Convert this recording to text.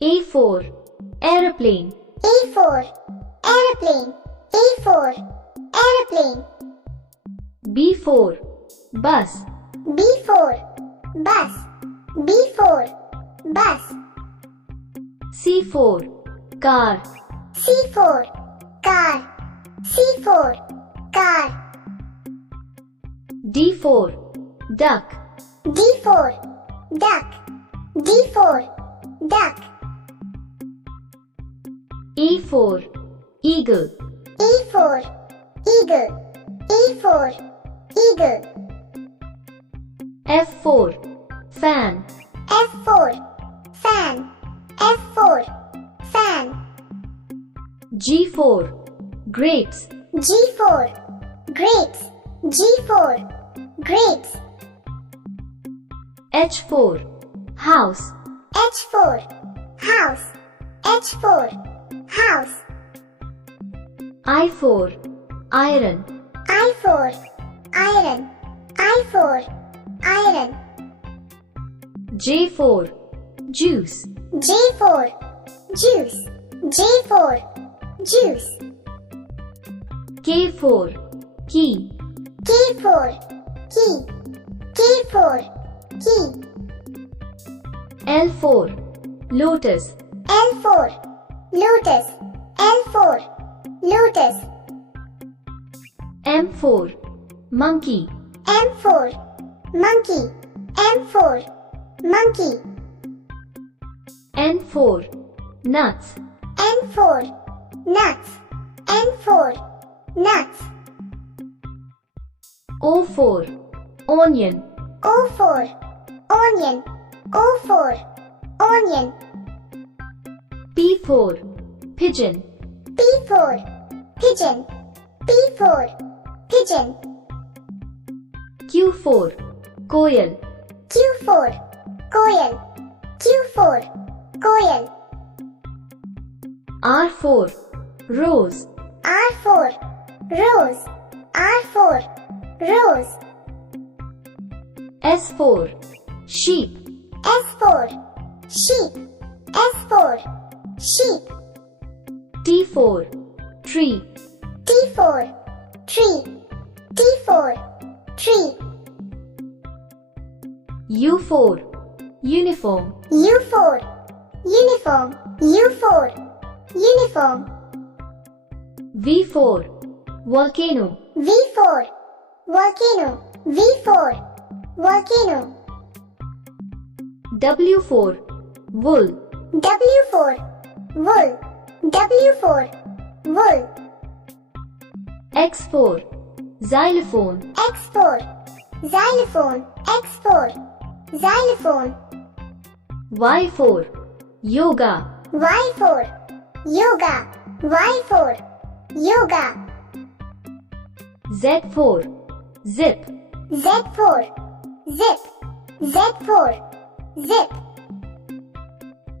A for Aeroplane. A for Aeroplane. A for Aeroplane. B for Bus. B for Bus. B for Bus. C for Car. C for Car. C for Car. D for Duck. D for Duck. D for Duck. E for Eagle. E for Eagle. E for Eagle. F for Fan. F for Fan. F for Fan. G for Grapes. G for Grapes. G for Grapes. H for House. H for House. H for House. I for Iron. I for Iron. I for Iron. J for Juice. J for Juice. J for Juice. K for Key. K for Key. K for Key. L for Lotus. L for Lotus. L for Lotus. M for Monkey. M for Monkey. M for Monkey. N for Nuts. N for Nuts. N for Nuts. O for Onion. O for Onion. O for Onion. P for Pigeon. P for Pigeon. P for Pigeon. Q for Koyal. Q for Koyal. Q for Koyal. R for Rose. R for Rose. R for Rose. S for Sheep. S for Sheep. S for Sheep. T for Tree. T for Tree. T for Tree. U for Uniform. U for Uniform. U for Uniform. V for Volcano. V for Volcano. V for Volcano. W for Wool. W for Wool. W for Wool. X for Xylophone. X for Xylophone. X for Xylophone. Y for Yoga. Y for Yoga. Y for Yoga. Z for Zip. Z for Zip. Z for Zip.